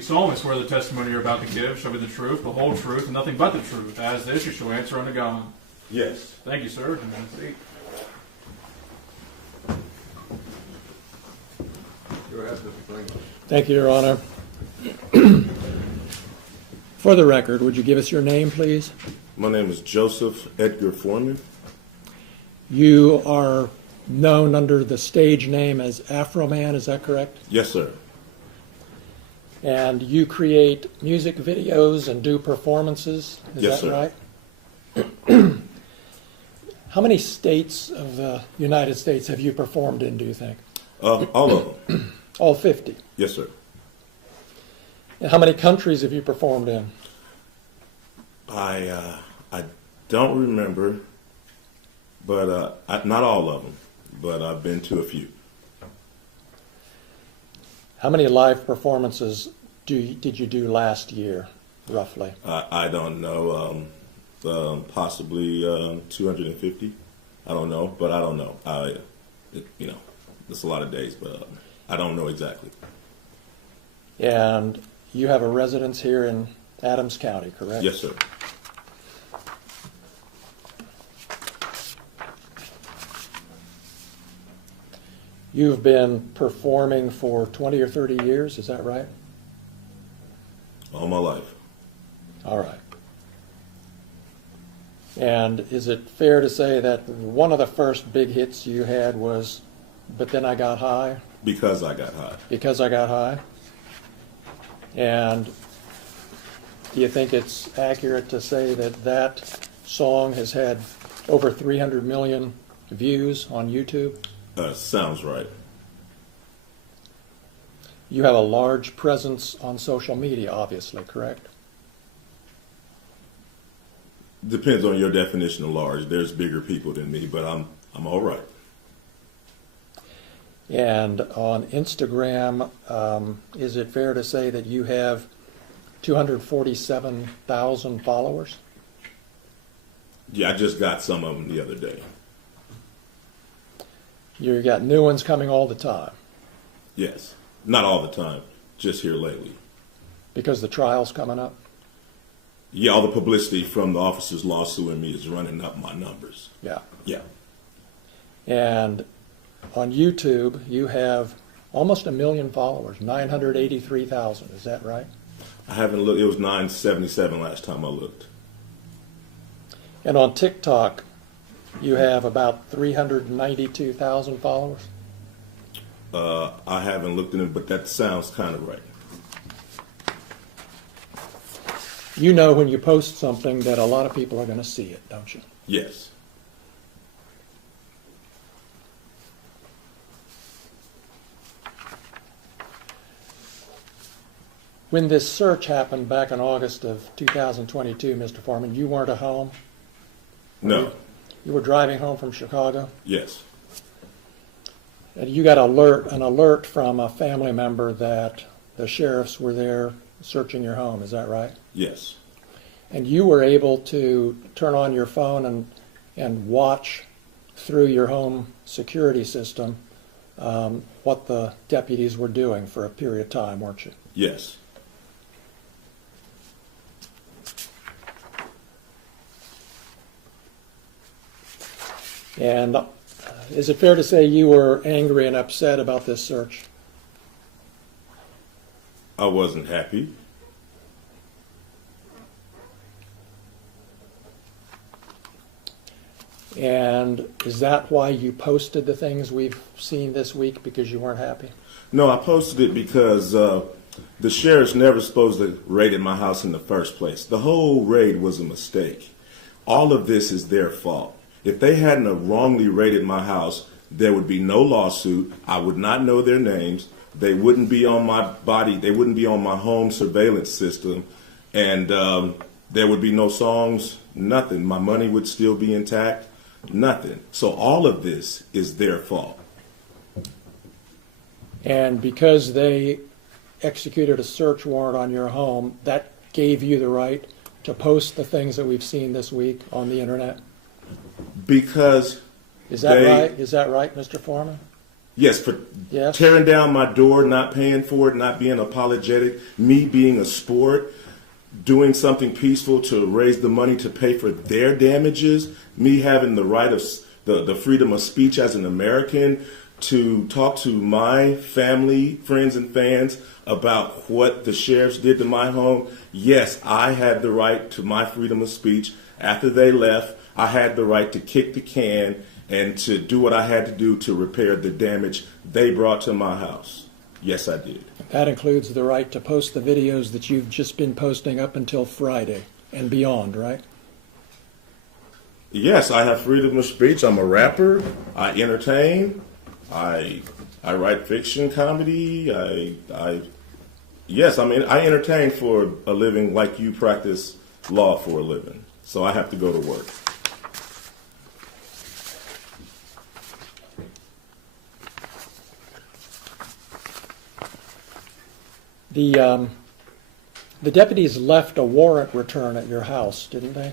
You solemnly swear the testimony you're about to give shall be the truth, the whole truth, and nothing but the truth. As this, you shall answer unto God. Yes. Thank you, sir. And have a seat. Go ahead, Mr. Franklin. Thank you, Your Honor. For the record, would you give us your name, please? My name is Joseph Edgar Foreman. You are known under the stage name as Afroman, is that correct? Yes, sir. And you create music videos and do performances, is Yes, that sir. right? How many states of the United States have you performed in, do you think? All of them. All 50. Yes, sir. And how many countries have you performed in? I don't remember, but not all of them, but I've been to a few. How many live performances did you do last year, roughly? I don't know. Possibly 250. I don't know, but I don't know. It's a lot of days, but I don't know exactly. And you have a residence here in Adams County, correct? Yes, sir. You've been performing for 20 or 30 years, is that right? All my life. All right. And is it fair to say that one of the first big hits you had was But Then I Got High? Because I got high. Because I Got High? And do you think it's accurate to say that that song has had over 300 million views on YouTube? Sounds right. You have a large presence on social media, obviously, correct? Depends on your definition of large. There's bigger people than me, but I'm all right. And on Instagram, is it fair to say that you have 247,000 followers? Yeah, I just got some of them the other day. You got new ones coming all the time Yes. Not all the time, just here lately. because the trial's coming up? Yeah, all the publicity from the officers lawsuing me is running up my numbers. Yeah. Yeah. And on YouTube, you have almost 1 million followers, 983,000. Is that right? I haven't looked. It was 977 last time I looked. And on TikTok, you have about 392,000 followers. I haven't looked at it, but that sounds kind of right. You know when you post something that a lot of people are going to see it, don't you? Yes. When this search happened back in August of 2022, Mr. Foreman, you weren't at home? No. You were driving home from Chicago? Yes. And you got an alert from a family member that the sheriffs were there searching your home, is that right? Yes. And you were able to turn on your phone and watch through your home security system what the deputies were doing for a period of time, weren't you? Yes. And is it fair to say you were angry and upset about this search? I wasn't happy. And is that why you posted the things we've seen this week, because you weren't happy? No, I posted it because the sheriff's never supposed to raid my house in the first place. The whole raid was a mistake. All of this is their fault. If they hadn't have wrongly raided my house, there would be no lawsuit. I would not know their names. They wouldn't be on my body. They wouldn't be on my home surveillance system. And there would be no songs, nothing. My money would still be intact, nothing. So all of this is their fault. And because they executed a search warrant on your home, that gave you the right to post the things that we've seen this week on the internet? Because Is that right? Is that right, Mr. Foreman? Yes, for Yes. tearing down my door, not paying for it, not being apologetic, me being a sport, doing something peaceful to raise the money to pay for their damages, me having the right of the freedom of speech as an American to talk to my family, friends, and fans about what the sheriffs did to my home. Yes, I had the right to my freedom of speech. After they left, I had the right to kick the can and to do what I had to do to repair the damage they brought to my house. Yes, I did. That includes the right to post the videos that you've just been posting up until Friday and beyond, right? Yes, I have freedom of speech. I'm a rapper. I entertain. I write fiction, comedy. Yes, I mean, I entertain for a living like you practice law for a living. So I have to go to work. The deputies left a warrant return at your house, didn't they?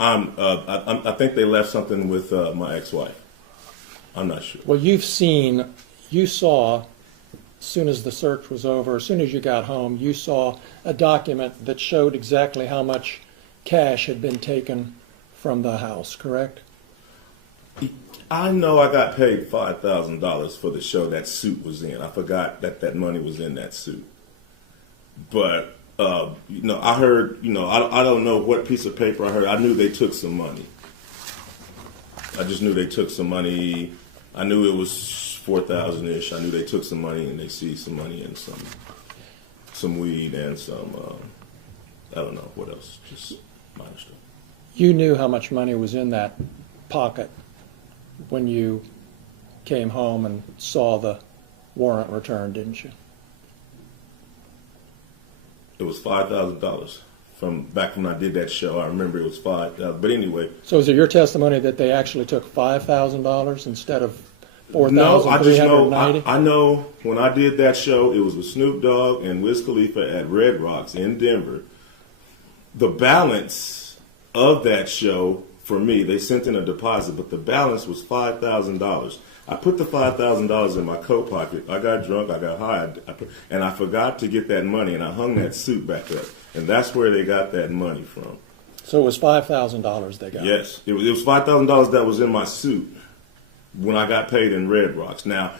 I think they left something with my ex-wife. I'm not sure. Well, you saw, as soon as the search was over, as soon as you got home, you saw a document that showed exactly how much cash had been taken from the house, correct? I know I got paid $5,000 for the show that suit was in. I forgot that money was in that suit. But, I heard, I don't know what piece of paper I heard. I knew they took some money. I just knew they took some money. I knew it was 4,000-ish. I knew they took some money and they seized some money and some weed and some, I don't know what else, just minor stuff. You knew how much money was in that pocket when you came home and saw the warrant return, didn't you? It was $5,000 from back when I did that show. I remember it was $5,000. But anyway. So is it your testimony that they actually took $5,000 instead of $4,390? No, I just know. I know when I did that show, it was with Snoop Dogg and Wiz Khalifa at Red Rocks in Denver. The balance of that show for me, they sent in a deposit, but the balance was $5,000. I put the $5,000 in my coat pocket. I got drunk, I got high, and I forgot to get that money, and I hung that suit back up. And that's where they got that money from. So it was $5,000 they got? Yes. It was $5,000 that was in my suit when I got paid in Red Rocks. Now,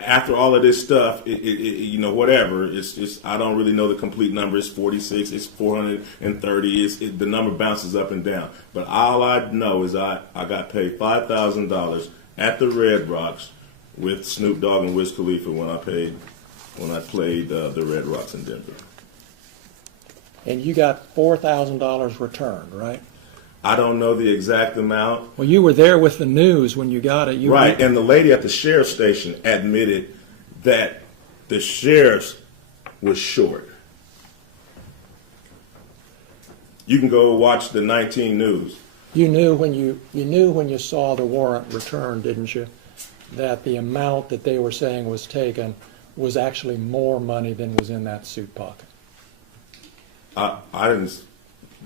after all of this stuff, whatever, it's I don't really know the complete number. It's 46, it's 430, the number bounces up and down. But all I know is I got paid $5,000 at the Red Rocks with Snoop Dogg and Wiz Khalifa when I played the Red Rocks in Denver. And you got $4,000 returned, right? I don't know the exact amount. Well, you were there with the news when you got it. Right, and the lady at the sheriff's station admitted that the sheriff's was short. You can go watch the 19 News. You knew when you saw the warrant returned, didn't you, that the amount that they were saying was taken was actually more money than was in that suit pocket? I didn't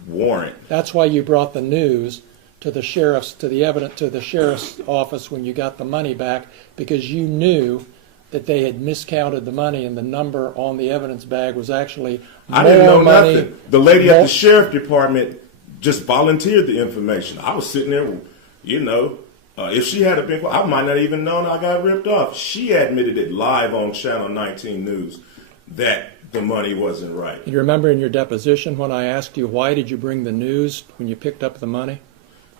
warrant. That's why you brought the news to the sheriff's office when you got the money back, because you knew that they had miscounted the money and the number on the evidence bag was actually more money. I didn't know nothing. The lady at the sheriff department just volunteered the information. I was sitting there, if she had been, I might not even known I got ripped off. She admitted it live on Channel 19 News that the money wasn't right. You remember in your deposition when I asked you, why did you bring the news when you picked up the money?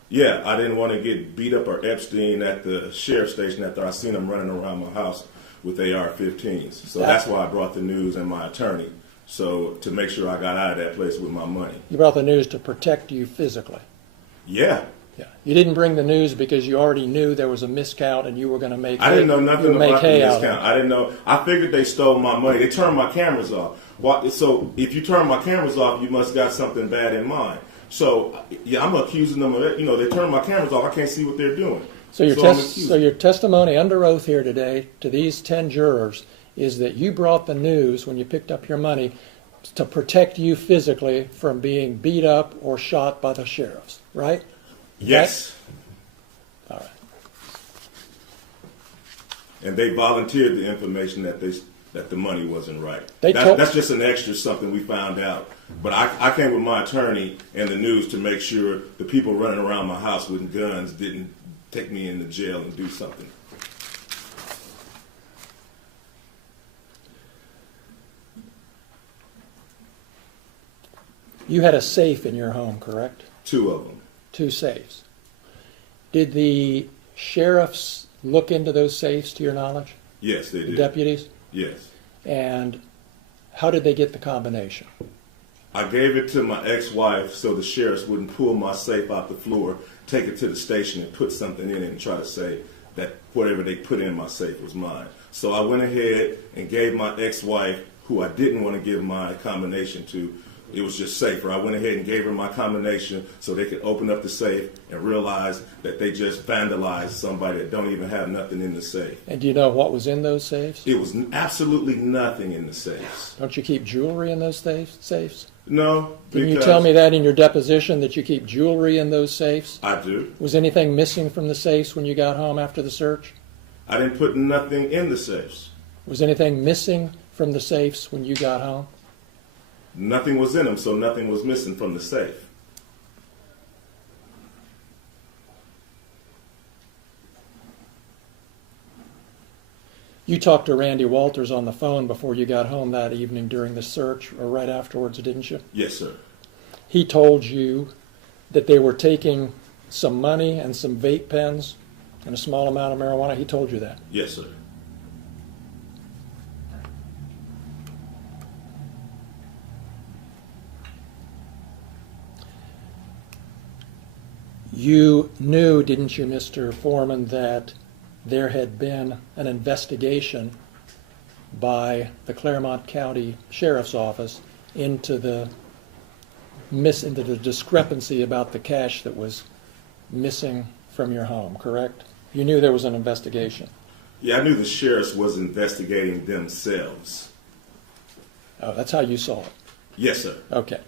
Yeah, I didn't want to get beat up or Epstein at the sheriff's station after I seen him running around my house with AR-15s. So that's why I brought the news and my attorney. So to make sure I got out of that place with my money. You brought the news to protect you physically. Yeah. Yeah. You didn't bring the news because you already knew there was a miscount and you were going to make. I didn't know nothing about the miscount. I didn't know. I figured they stole my money. They turned my cameras off. So if you turn my cameras off, you must got something bad in mind. So yeah, I'm accusing them of it. They turned my cameras off. I can't see what they're doing. So your testimony under oath here today to these 10 jurors is that you brought the news when you picked up your money to protect you physically from being beat up or shot by the sheriffs, right? Yes. All right. and they volunteered the information that the money wasn't right. They That's just an extra something we found out. But I came with my attorney and the news to make sure the people running around my house with guns didn't take me into jail and do something. You had a safe in your home, correct? 2 of them. 2 safes. Did the sheriffs look into those safes, to your knowledge? Yes, they The did. deputies? Yes. And how did they get the combination? I gave it to my ex-wife so the sheriffs wouldn't pull my safe out the floor, take it to the station and put something in it and try to say that whatever they put in my safe was mine. So I went ahead and gave my ex-wife, who I didn't want to give my combination to, it was just safer. I went ahead and gave her my combination so they could open up the safe and realize that they just vandalized somebody that don't even have nothing in the safe. And do you know what was in those safes? It was absolutely nothing in the safes. Don't you keep jewelry in those safes? No. Didn't you tell me that in your deposition, that you keep jewelry in those safes? I do. Was anything missing from the safes when you got home after the search? I didn't put nothing in the safes. Was anything missing from the safes when you got home? Nothing was in them, so nothing was missing from the safe. You talked to Randy Walters on the phone before you got home that evening during the search, or right afterwards, didn't you? Yes, sir. He told you that they were taking some money and some vape pens and a small amount of marijuana. He told you that. Yes, sir. You knew, didn't you, Mr. Foreman, that there had been an investigation by the Claremont County Sheriff's Office into the discrepancy about the cash that was missing from your home, correct? You knew there was an investigation. Yeah, I knew the sheriffs was investigating themselves. Oh, that's how you saw it. Yes, sir. Okay.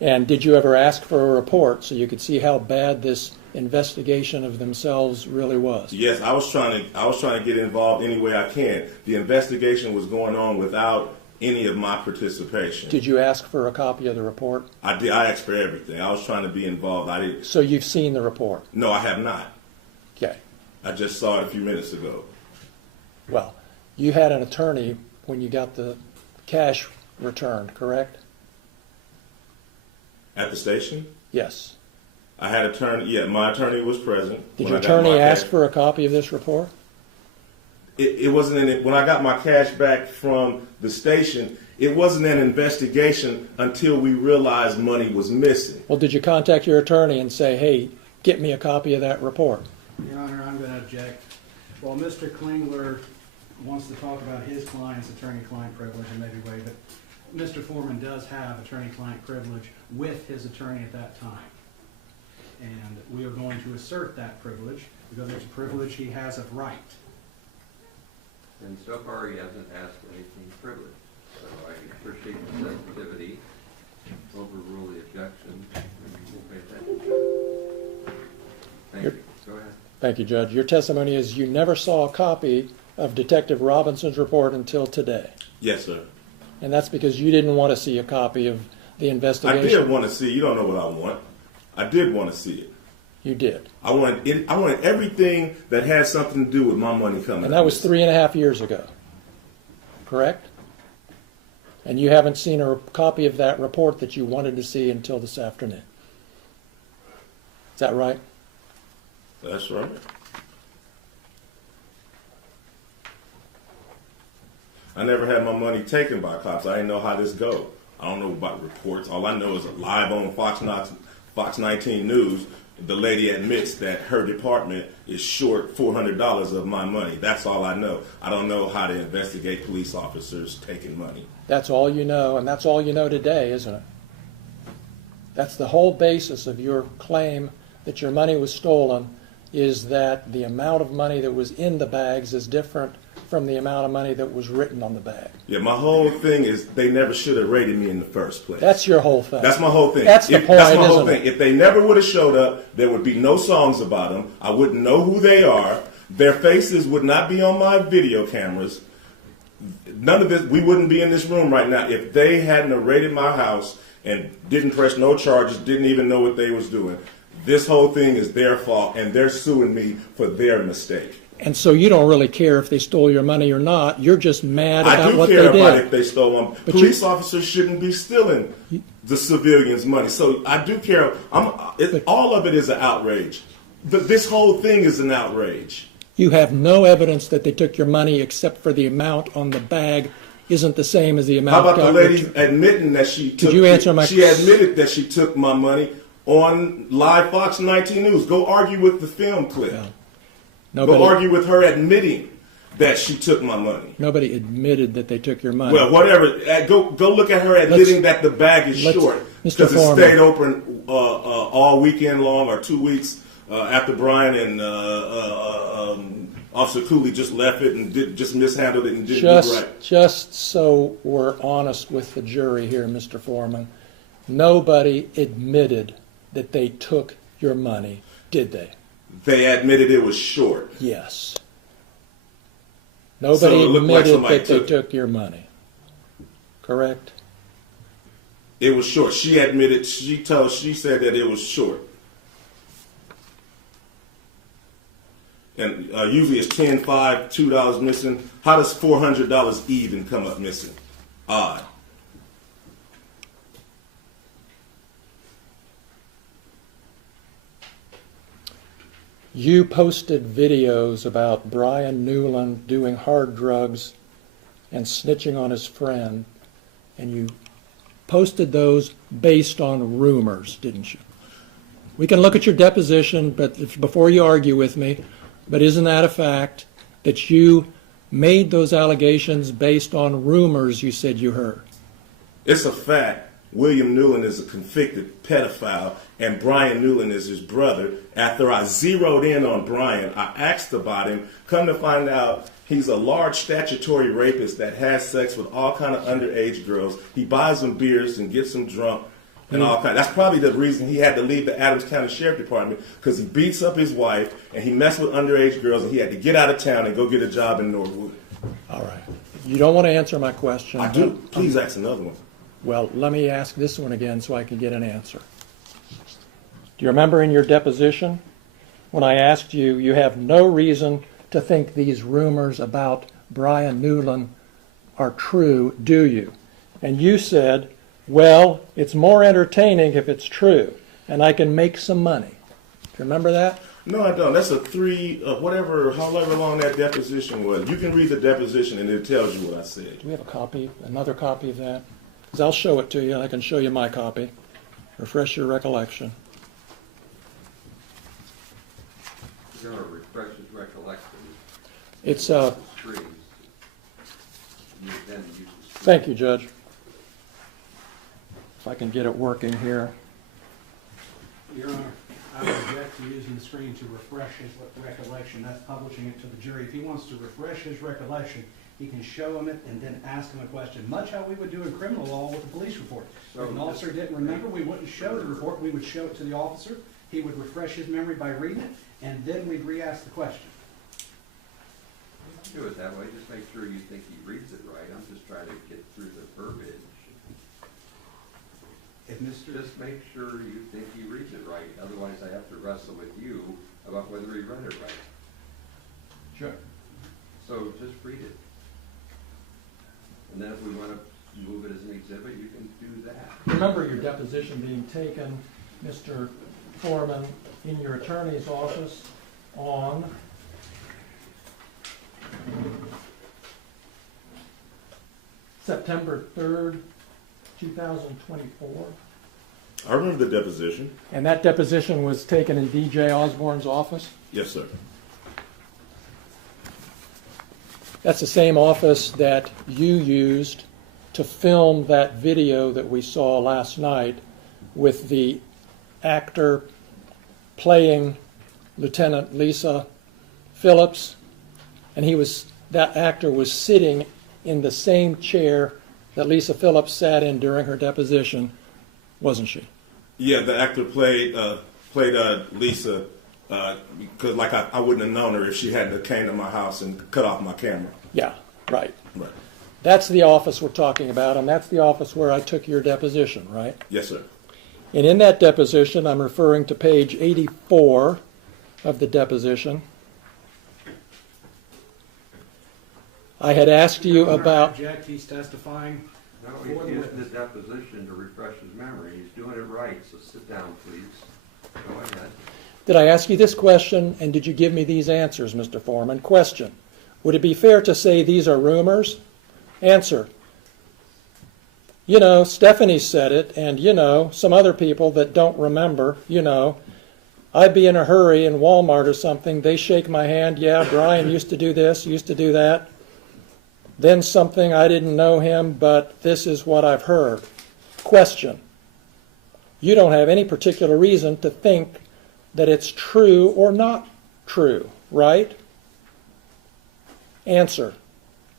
And did you ever ask for a report so you could see how bad this investigation of themselves really was? Yes, I was trying to get involved any way I can. The investigation was going on without any of my participation. Did you ask for a copy of the report? I did. I asked for everything. I was trying to be involved. I didn't. So you've seen the report? No, I have not. Okay. I just saw it a few minutes ago. Well, you had an attorney when you got the cash returned, correct? At the station? Yes. I had attorney. Yeah, my attorney was present. Did when your I got my attorney ask cash. for a copy of this report? It wasn't in it. When I got my cash back from the station, it wasn't an investigation until we realized money was missing. Well, did you contact your attorney and say, hey, get me a copy of that report? Your Honor, I'm going to object. Well, Mr. Klingler wants to talk about his client's attorney-client privilege in maybe way, but Mr. Foreman does have attorney-client privilege with his attorney at that time. And we are going to assert that privilege because it's a privilege he has of right. And so far, he hasn't asked anything privileged. So I appreciate the sensitivity, overrule the objection, and we'll pay attention. Thank you. Go ahead. Thank you, Judge. Your testimony is you never saw a copy of Detective Robinson's report until today. Yes, sir. And that's because you didn't want to see a copy of the I investigation. did want to see. You don't know what I want. I did want to see it. You did. I wanted everything that had something to do with my money coming. And that was 3.5 years ago, correct? And you haven't seen a copy of that report that you wanted to see until this afternoon. Is that right? That's right. I never had my money taken by cops. I didn't know how this go. I don't know about reports. All I know is live on Fox 19 News, the lady admits that her department is short $400 of my money. That's all I know. I don't know how to investigate police officers taking money. That's all you know, and that's all you know today, isn't it? That's the whole basis of your claim that your money was stolen, is that the amount of money that was in the bags is different from the amount of money that was written on the bag. Yeah, my whole thing is they never should have raided me in the first place. That's your whole thing. That's my whole thing. That's the point, That's my whole isn't thing. it? If they never would have showed up, there would be no songs about them. I wouldn't know who they are. Their faces would not be on my video cameras. None of this, we wouldn't be in this room right now if they hadn't raided my house and didn't press no charges, didn't even know what they was doing. This whole thing is their fault, and they're suing me for their mistake. And so you don't really care if they stole your money or not. You're just mad about what they did. I do care about if they stole one. But police officers shouldn't be stealing the civilians' money. So I do care. All of it is an outrage. This whole thing is an outrage. You have no evidence that they took your money except for the amount on the bag isn't the same as the amount. How about the lady admitting that she took? Could you answer my? She admitted that she took my money on live Fox 19 News. Go argue with the film clip. Yeah. Go argue with her admitting that she took my money. Nobody admitted that they took your money. Well, whatever. Go look at her admitting that the bag is short because it stayed open all weekend long or 2 weeks after Brian and Officer Cooley just left it and just mishandled it and didn't do right. Just so we're honest with the jury here, Mr. Foreman, nobody admitted that they took your money, did they? They admitted it was short. Yes. Nobody admitted that they took your money. Correct? It was short. She admitted, she said that it was short. And usually it's 10, $5, $2 missing. How does $400 even come up missing? Odd. You posted videos about Brian Newland doing hard drugs and snitching on his friend, and you posted those based on rumors, didn't you? We can look at your deposition, but before you argue with me, but isn't that a fact that you made those allegations based on rumors you said you heard? It's a fact. William Newland is a convicted pedophile, and Brian Newland is his brother. After I zeroed in on Brian, I asked about him. Come to find out, he's a large statutory rapist that has sex with all kind of underage girls. He buys them beers and gets them drunk and all kind. That's probably the reason he had to leave the Adams County Sheriff Department, because he beats up his wife and he messed with underage girls, and he had to get out of town and go get a job in Norwood. All right. You don't want to answer my question. I do. Please ask another one. Well, let me ask this one again so I can get an answer. Do you remember in your deposition when I asked you, you have no reason to think these rumors about Brian Newland are true, do you? And you said, well, it's more entertaining if it's true, and I can make some money. Do you remember that? No, I don't. That's a however long that deposition was. You can read the deposition and it tells you what I said. Do we have a copy, another copy of that? Because I'll show it to you, and I can show you my copy. Refresh your recollection. You're going to refresh his recollection. It's Trees. Thank you, Judge. If I can get it working here. Your Honor, I would object to using the screen to refresh his recollection. That's publishing it to the jury. If he wants to refresh his recollection, he can show him it and then ask him a question, much how we would do in criminal law with a police report. If an officer didn't remember, we wouldn't show the report. We would show it to the officer. He would refresh his memory by reading it, and then we'd re-ask the question. Do it that way. Just make sure you think he reads it right. I'm just trying to get through the verbiage. Just make sure you think he reads it right. Otherwise, I have to wrestle with you about whether he read it right. Sure. So just read it. And then if we want to move it as an exhibit, you can do that. Remember your deposition being taken, Mr. Foreman, in your attorney's office on September 3rd, 2024. I remember the deposition. And that deposition was taken in D.J. Osborne's office? Yes, sir. That's the same office that you used to film that video that we saw last night with the actor playing Lieutenant Lisa Phillips, and that actor was sitting in the same chair that Lisa Phillips sat in during her deposition, wasn't she? Yeah, the actor played Lisa Because like I wouldn't have known her if she hadn't came to my house and cut off my camera. Yeah, right. Right. That's the office we're talking about, and that's the office where I took your deposition, right? Yes, sir. And in that deposition, I'm referring to page 84 of the deposition. I had asked you Your Honor, I about... object, he's testifying. No, For he's the using witness. the deposition to refresh his memory. He's doing it right, so sit down, please. Go ahead. Did I ask you this question, and did you give me these answers, Mr. Foreman? Question: would it be fair to say these are rumors? Answer: you know, Stephanie said it, and you know, some other people that don't remember, you know. I'd be in a hurry in Walmart or something. They shake my hand. Yeah, Brian used to do this, used to do that. Then something, I didn't know him, but this is what I've heard. Question: you don't have any particular reason to think that it's true or not true, right? Answer: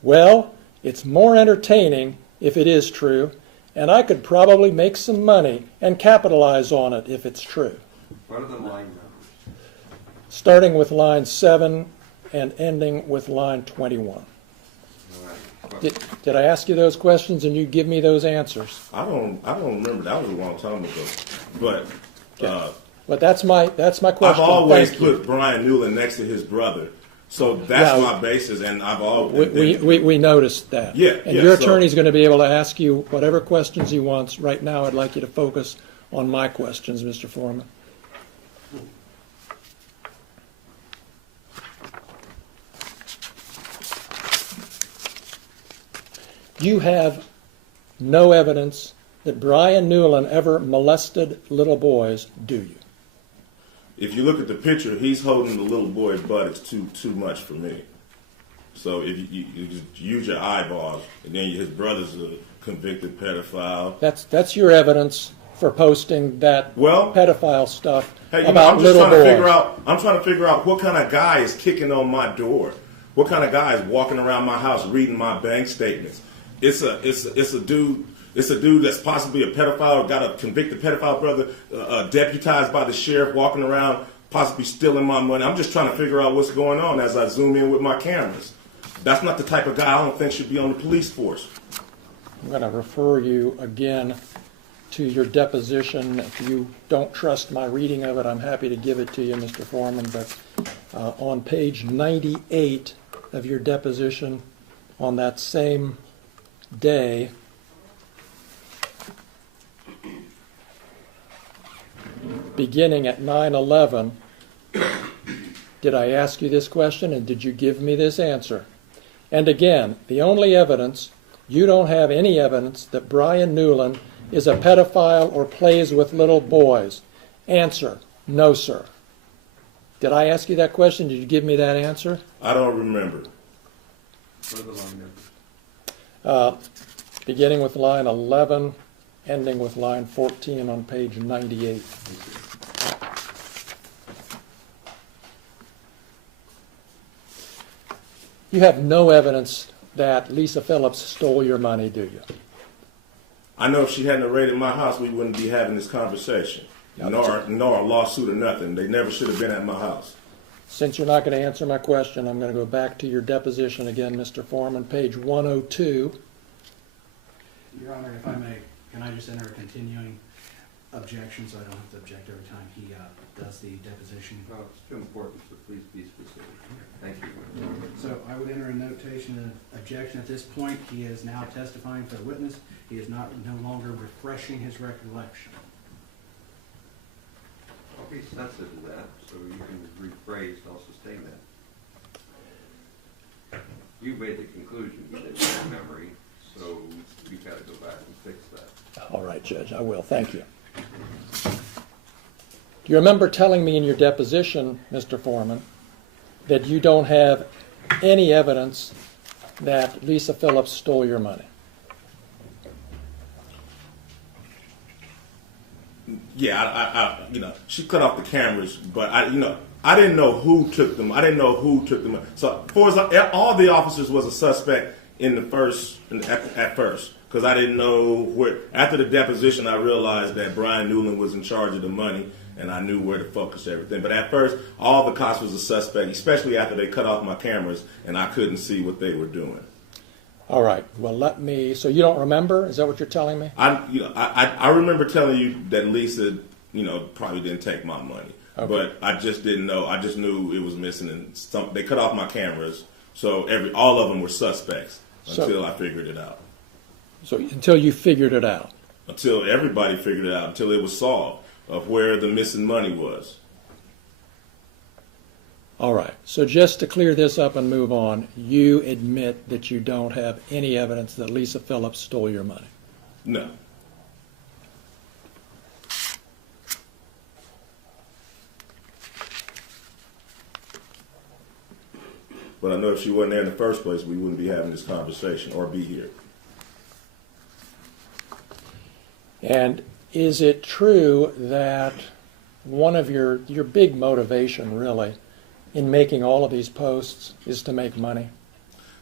well, it's more entertaining if it is true, and I could probably make some money and capitalize on it if it's true. What are the line numbers? Starting with line 7 and ending with line 21. All right. Did I ask you those questions and you give me those answers? I don't remember. That was a long time ago. But But that's my question. I've always Thank you. put Brian Newland next to his brother. So that's my basis, and I've always... We noticed that. Yeah, And yeah, your so- attorney's going to be able to ask you whatever questions he wants. Right now, I'd like you to focus on my questions, Mr. Foreman. You have no evidence that Brian Newland ever molested little boys, do you? If you look at the picture, he's holding the little boy's butt. It's too much for me. So if you just use your eyeballs, and then his brother's a convicted pedophile. That's your evidence for posting that Well, pedophile stuff Hey, about I'm just little trying to boys. figure out. I'm trying to figure out what kind of guy is kicking on my door. What kind of guy is walking around my house reading my bank statements? It's a dude. It's a dude that's possibly a pedophile, got a convicted pedophile brother, deputized by the sheriff, walking around, possibly stealing my money. I'm just trying to figure out what's going on as I zoom in with my cameras. That's not the type of guy I don't think should be on the police force. I'm going to refer you again to your deposition. If you don't trust my reading of it, I'm happy to give it to you, Mr. Foreman. But on page 98 of your deposition, on that same day, beginning at 9/11, did I ask you this question and did you give me this answer? And again, the only evidence, you don't have any evidence that Brian Newland is a pedophile or plays with little boys. Answer: no, sir. Did I ask you that question? Did you give me that answer? I don't remember. What are the line numbers? Beginning with line 11, ending with line 14 on page 98. You have no evidence that Lisa Phillips stole your money, do you? I know if she hadn't raided my house, we wouldn't be having this conversation. Nor a lawsuit or nothing. They never should have been at my house. Since you're not going to answer my question, I'm going to go back to your deposition again, Mr. Foreman, page 102. Your Honor, if I may, can I just enter a continuing objection so I don't have to object every time he does the deposition? Well, it's too important, so please be specific. Thank you. So I would enter a notation of objection at this point. He is now testifying for the witness. He is no longer refreshing his recollection. I'll be sensitive to that, so you can rephrase, I'll sustain that. You made the conclusion you didn't have memory, so you've got to go back and fix that. All right, Judge, I will. Thank you. Do you remember telling me in your deposition, Mr. Foreman, that you don't have any evidence that Lisa Phillips stole your money? Yeah, she cut off the cameras, but I didn't know who took them. I didn't know who took them. So, all the officers was a suspect at first, because I didn't know where. After the deposition, I realized that Brian Newland was in charge of the money, and I knew where to focus everything. But at first, all the cops was a suspect, especially after they cut off my cameras and I couldn't see what they were doing. All right. Well, so you don't remember? Is that what you're telling me? I remember telling you that Lisa, probably didn't take my money. Okay. But I just didn't know. I just knew it was missing, and they cut off my cameras, so all of them were suspects until I figured it out. So until you figured it out? Until everybody figured it out, until it was solved of where the missing money was. All right. So just to clear this up and move on, you admit that you don't have any evidence that Lisa Phillips stole your money? No. But I know if she wasn't there in the first place, we wouldn't be having this conversation or be here. And is it true that one of your big motivation, really, in making all of these posts is to make money?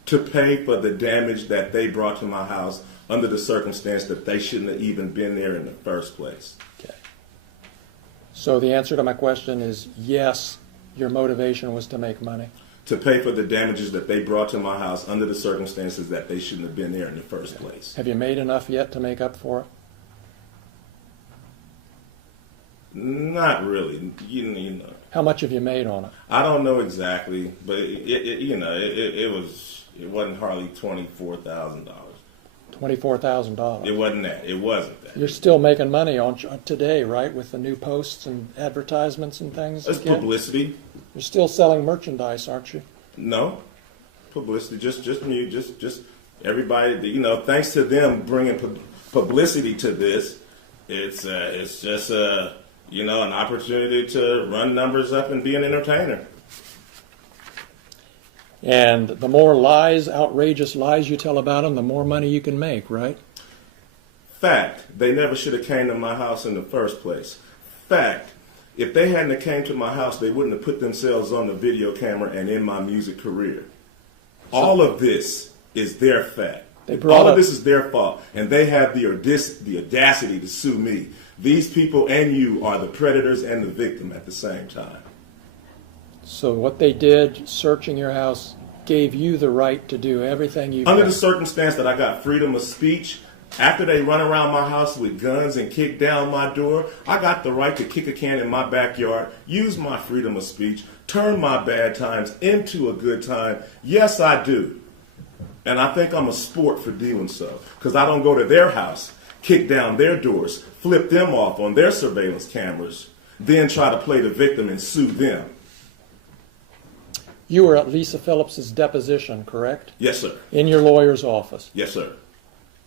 To pay for the damage that they brought to my house under the circumstance that they shouldn't have even been there in the first place. Okay. So the answer to my question is yes, your motivation was to make money? To pay for the damages that they brought to my house under the circumstances that they shouldn't have been there in the first place. Have you made enough yet to make up for it? Not really. You know. How much have you made on it? I don't know exactly, but it wasn't hardly $24,000. $24,000. It wasn't that. It wasn't that. You're still making money on today, right, with the new posts and advertisements and things? It's publicity. You're still selling merchandise, aren't you? No, publicity. Just me. Just everybody. Thanks to them bringing publicity to this, it's just an opportunity to run numbers up and be an entertainer. And the more lies, outrageous lies you tell about them, the more money you can make, right? Fact, they never should have came to my house in the first place. Fact, if they hadn't have came to my house, they wouldn't have put themselves on the video camera and in my music career. All of this is their fact. All of this is their fault, and they have the audacity to sue me. These people and you are the predators and the victim at the same time. So what they did, searching your house, gave you the right to do everything you've Under done. the circumstance that I got freedom of speech, after they run around my house with guns and kick down my door, I got the right to kick a can in my backyard, use my freedom of speech, turn my bad times into a good time. Yes, I do. And I think I'm a sport for doing so, because I don't go to their house, kick down their doors, flip them off on their surveillance cameras, then try to play the victim and sue them. You were at Lisa Phillips's deposition, correct? Yes, sir. In your lawyer's office. Yes, sir.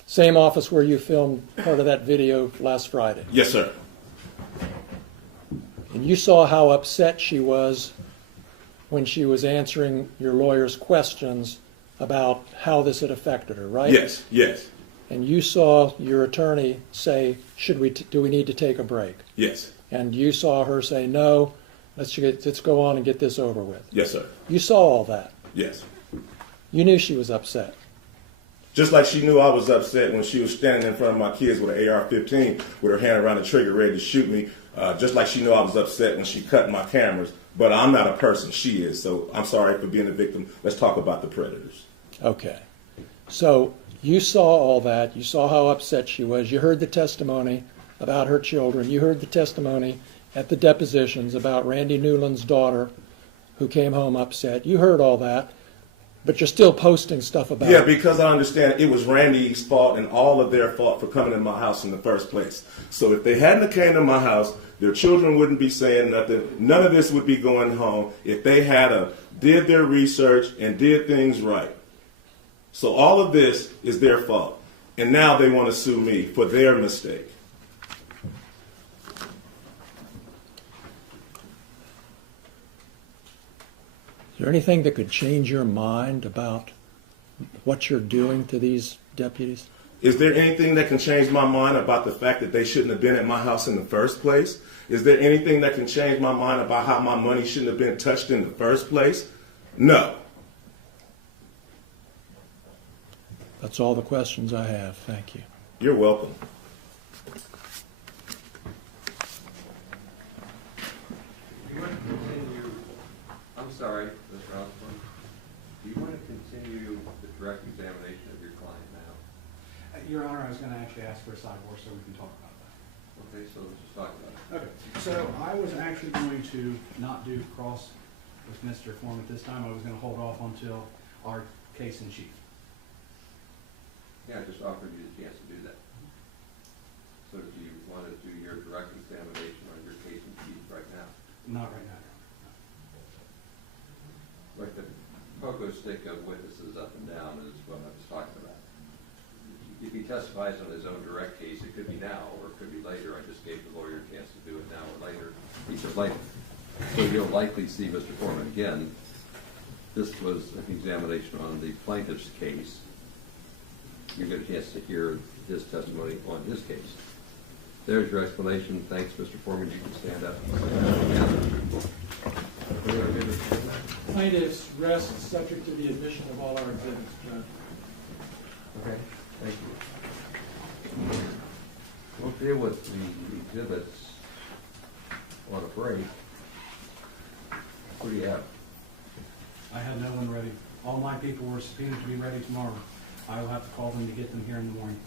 Same office where you filmed part of that video last Friday. Yes, sir. And you saw how upset she was when she was answering your lawyer's questions about how this had affected her, right? Yes, yes, And you saw your attorney say, do we need to take a break? yes, And you saw her say, no, let's go on and get this over with. yes, sir. You saw all that. Yes. You knew she was upset. Just like she knew I was upset when she was standing in front of my kids with an AR-15 with her hand around the trigger ready to shoot me. Just like she knew I was upset when she cut my cameras. But I'm not a person. She is. So I'm sorry for being a victim. Let's talk about the predators. Okay. So you saw all that. You saw how upset she was. You heard the testimony about her children. You heard the testimony at the depositions about Randy Newland's daughter who came home upset. You heard all that. But you're still posting stuff about Yeah, it. because I understand it was Randy's fault and all of their fault for coming in my house in the first place. So if they hadn't have came to my house, their children wouldn't be saying nothing. None of this would be going home if they did their research and did things right. So all of this is their fault. And now they want to sue me for their mistake. Is there anything that could change your mind about what you're doing to these deputies? Is there anything that can change my mind about the fact that they shouldn't have been at my house in the first place? Is there anything that can change my mind about how my money shouldn't have been touched in the first place? No. That's all the questions I have. Thank you. You're welcome. sorry, Mr. Osborne. Do you want to continue the direct examination of your client now? Your Honor, I was going to actually ask for a sidebar so we can talk about that. Okay, so let's just talk about it. Okay, so I was actually going to not do cross with Mr. Foreman at this time. I was going to hold off until our case in chief. Yeah, I just offered you the chance to do that. So do you want to do your direct examination on your case in chief right now? Not right now, Your Honor. Like the pogo stick of witnesses up and down is what I was talking about. If he testifies on his own direct case, it could be now or it could be later. I just gave the lawyer a chance to do it now or later. He said later. So you'll likely see Mr. Foreman again. This was an examination on the plaintiff's case. You get a chance to hear his testimony on his case. There's your explanation. Thanks, Mr. Foreman. You can stand up. Plaintiffs rest subject to the admission of all our exhibits, Judge. Okay, thank you. We'll deal with the exhibits on a break. What do you have? I had no one ready. All my people were subpoenaed to be ready tomorrow. I will have to call them to get them here in the morning.